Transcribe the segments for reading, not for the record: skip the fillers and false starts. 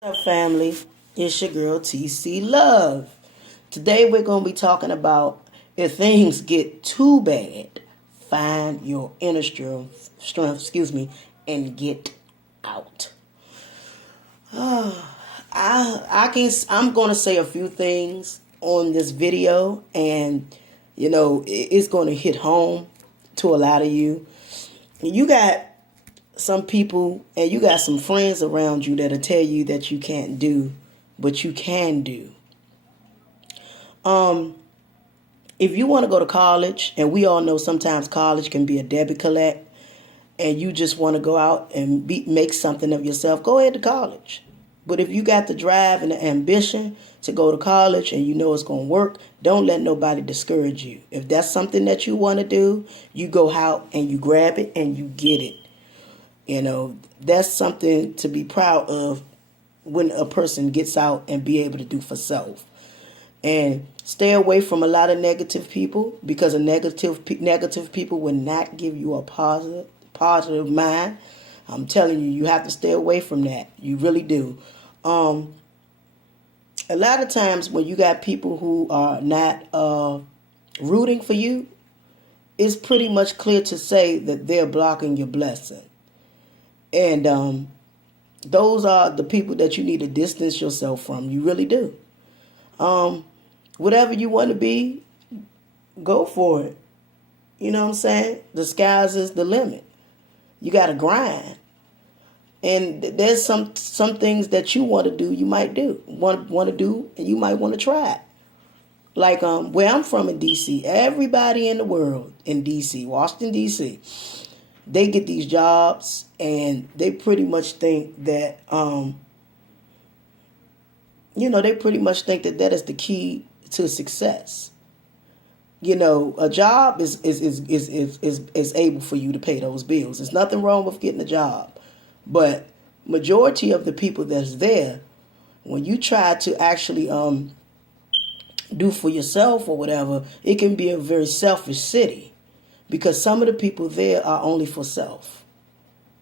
What's up, family? It's your girl TC Love. Today we're going to be talking about if things get too bad, find your inner strength, and get out. I'm going to say a few things on this video, and it's going to hit home to a lot of you. You got some people and you got some friends around you that'll tell you that you can't do, but you can do. If you want to go to college, and we all know sometimes college can be a debit collect, and you just want to go out and make something of yourself, go ahead to college. But if you got the drive and the ambition to go to college and you know it's going to work, don't let nobody discourage you. If that's something that you want to do, you go out and you grab it and you get it. That's something to be proud of when a person gets out and be able to do for self. And stay away from a lot of negative people, because a negative people will not give you a positive mind. I'm telling you, you have to stay away from that. You really do. A lot of times when you got people who are not rooting for you, it's pretty much clear to say that they're blocking your blessing. And those are the people that you need to distance yourself from. You really do. Whatever you want to be, go for it. You know what I'm saying? The sky's is the limit. You got to grind. And there's some things that you want to do, you might want to do, and you might want to try it. Like where I'm from in D.C., everybody in the world in D.C., Washington, D.C., they get these jobs and they pretty much think that, they pretty much think that is the key to success. A job is able for you to pay those bills. There's nothing wrong with getting a job. But majority of the people that's there, when you try to actually do for yourself or whatever, it can be a very selfish city. Because some of the people there are only for self.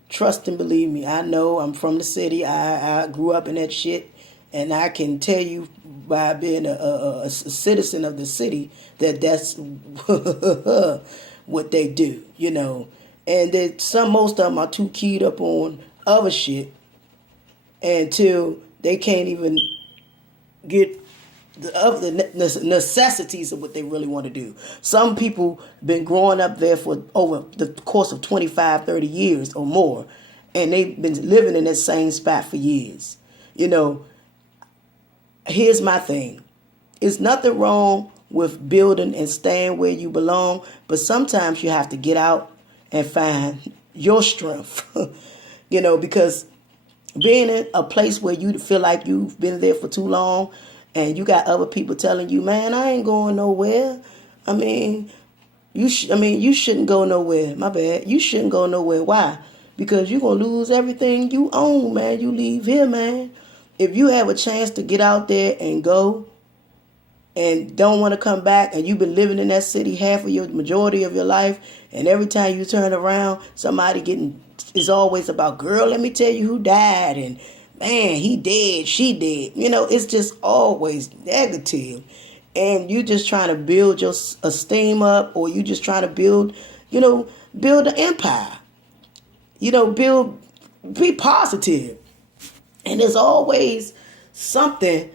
Trust and believe me, I know. I'm from the city. I grew up in that shit. And I can tell you by being a citizen of the city that's what they do, And most of them are too keyed up on other shit until they can't even get the necessities of what they really want to do. Some people been growing up there for over the course of 25, 30 years or more, and they've been living in that same spot for years. Here's my thing. It's nothing wrong with building and staying where you belong, but sometimes you have to get out and find your strength, because being in a place where you feel like you've been there for too long, and you got other people telling you, man, I ain't going nowhere. You shouldn't go nowhere. My bad. You shouldn't go nowhere. Why? Because you're going to lose everything you own, man. You leave here, man. If you have a chance to get out there and go and don't want to come back, and you've been living in that city majority of your life, and every time you turn around, it's always about, girl, let me tell you who died, and man, he dead, she dead. It's just always negative. And you just trying to build your esteem up, or you just trying to build an empire. Be positive. And there's always something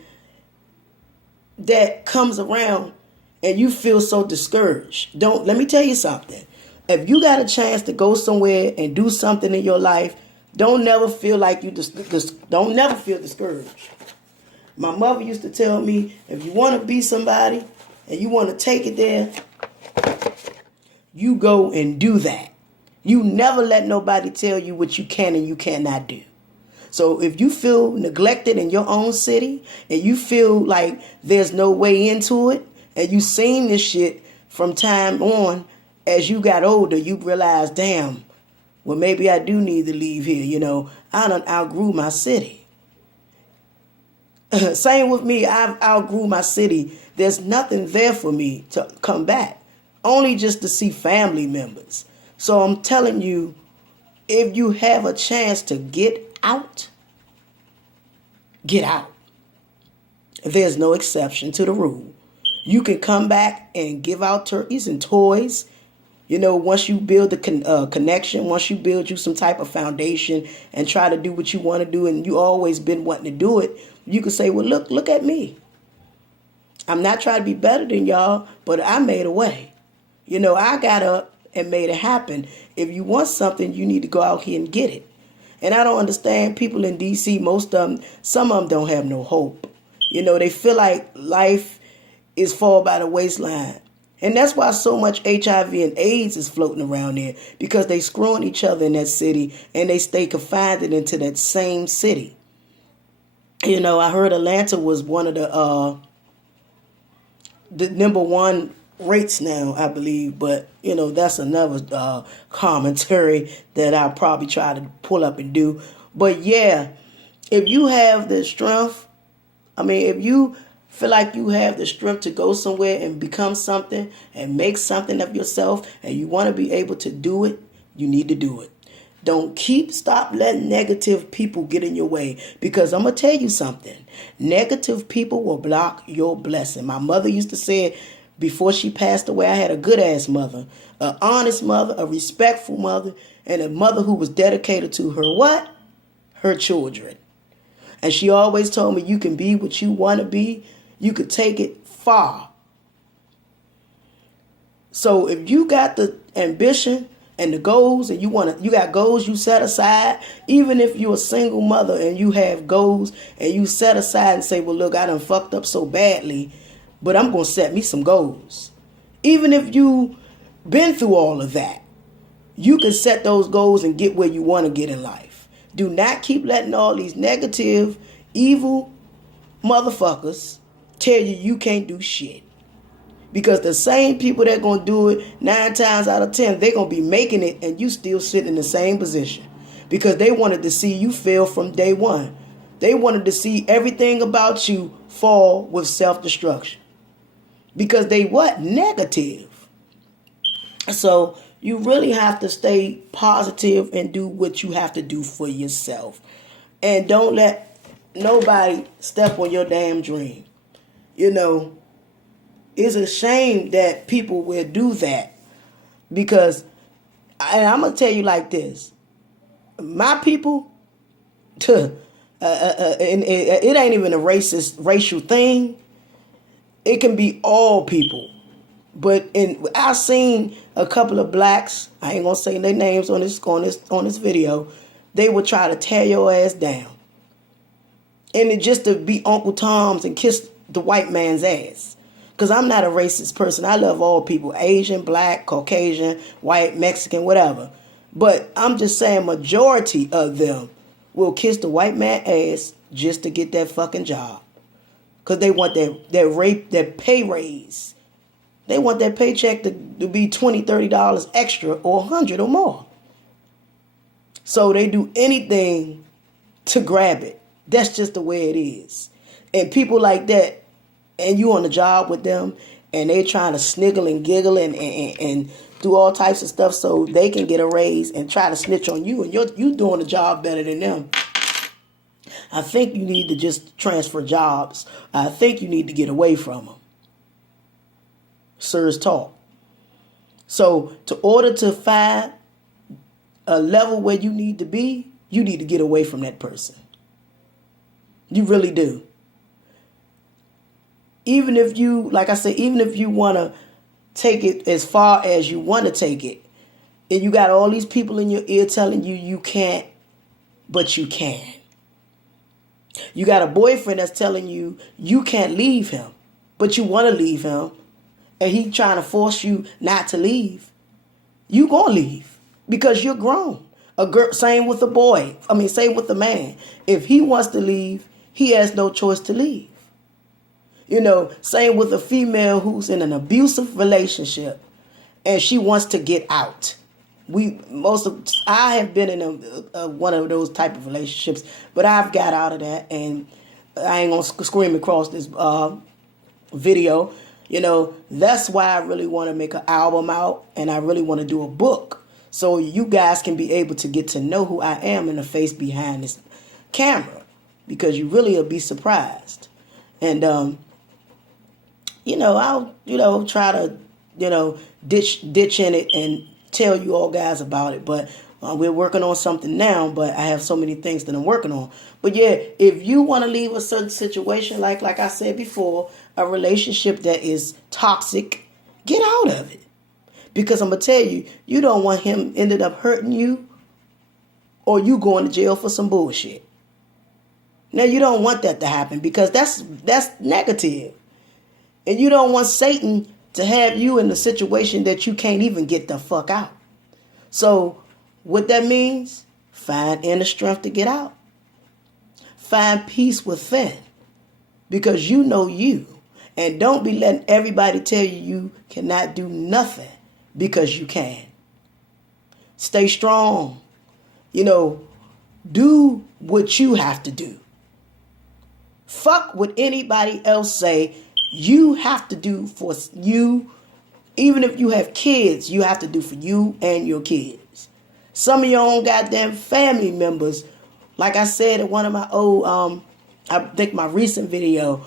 that comes around and you feel so discouraged. Let me tell you something. If you got a chance to go somewhere and do something in your life, don't never feel like don't never feel discouraged. My mother used to tell me, if you want to be somebody and you want to take it there, you go and do that. You never let nobody tell you what you can and you cannot do. So if you feel neglected in your own city and you feel like there's no way into it, and you seen this shit from time on, as you got older, you realize, damn, well, maybe I do need to leave here. I done outgrew my city. Same with me. I've outgrew my city. There's nothing there for me to come back, only just to see family members. So I'm telling you, if you have a chance to get out, get out. There's no exception to the rule. You can come back and give out turkeys and toys. Once you build a connection, once you build you some type of foundation and try to do what you want to do, and you always been wanting to do it, you can say, well, look at me. I'm not trying to be better than y'all, but I made a way. I got up and made it happen. If you want something, you need to go out here and get it. And I don't understand people in D.C., some of them don't have no hope. They feel like life is fall by the waistline. And that's why so much HIV and AIDS is floating around there, because they screwing each other in that city and they stay confined into that same city. I heard Atlanta was one of the number one rates now, I believe. But, that's another commentary that I'll probably try to pull up and do. But, yeah, if you have the strength, if you feel like you have the strength to go somewhere and become something and make something of yourself, and you want to be able to do it, you need to do it. Stop letting negative people get in your way, because I'm going to tell you something. Negative people will block your blessing. My mother used to say it before she passed away. I had a good ass mother, an honest mother, a respectful mother, and a mother who was dedicated to her what? Her children. And she always told me, you can be what you want to be. You could take it far. So if you got the ambition and the goals, and you got goals you set aside, even if you're a single mother and you have goals and you set aside and say, well, look, I done fucked up so badly, but I'm going to set me some goals. Even if you been through all of that, you can set those goals and get where you want to get in life. Do not keep letting all these negative, evil motherfuckers tell you can't do shit. Because the same people that going to do it 9 times out of 10, they're going to be making it and you still sit in the same position. Because they wanted to see you fail from day one. They wanted to see everything about you fall with self-destruction. Because they what? Negative. So you really have to stay positive and do what you have to do for yourself. And don't let nobody step on your damn dream. It's a shame that people will do that, because I'm going to tell you like this. My people, it ain't even a racial thing. It can be all people. But I've seen a couple of blacks, I ain't going to say their names on this video, they would try to tear your ass down. And it just to be Uncle Tom's and kiss the white man's ass. Because I'm not a racist person. I love all people. Asian, black, Caucasian, white, Mexican, whatever. But I'm just saying majority of them will kiss the white man's ass just to get that fucking job. Because they want that pay raise. They want that paycheck to be $20, $30 extra or $100 or more. So they do anything to grab it. That's just the way it is. And people like that, and you on the job with them, and they trying to sniggle and giggle and do all types of stuff so they can get a raise and try to snitch on you, and you doing the job better than them. I think you need to just transfer jobs. I think you need to get away from them. Sirs talk. So to order to find a level where you need to be, you need to get away from that person. You really do. Even if you, like I said, even if you want to take it as far as you want to take it, and you got all these people in your ear telling you you can't, but you can. You got a boyfriend that's telling you you can't leave him, but you want to leave him, and he trying to force you not to leave. You gonna leave because you're grown. A girl, same with a boy. Same with the man. If he wants to leave, he has no choice to leave. Same with a female who's in an abusive relationship and she wants to get out. I have been in one of those type of relationships, but I've got out of that, and I ain't gonna scream across this video. That's why I really want to make an album out, and I really want to do a book, so you guys can be able to get to know who I am in the face behind this camera. because you really will be surprised. And I'll try to ditch in it and tell you all guys about it. But we're working on something now. But I have so many things that I'm working on. But yeah, if you want to leave a certain situation, like I said before, a relationship that is toxic, get out of it. Because I'm going to tell you, you don't want him ended up hurting you or you going to jail for some bullshit. Now, you don't want that to happen because that's negative. And you don't want Satan to have you in a situation that you can't even get the fuck out. So what that means, find inner strength to get out. Find peace within because you know you. And don't be letting everybody tell you cannot do nothing because you can. Stay strong. Do what you have to do. Fuck what anybody else say. You have to do for you. Even if you have kids, you have to do for you and your kids. Some of your own goddamn family members, like I said in one of my old, I think my recent video,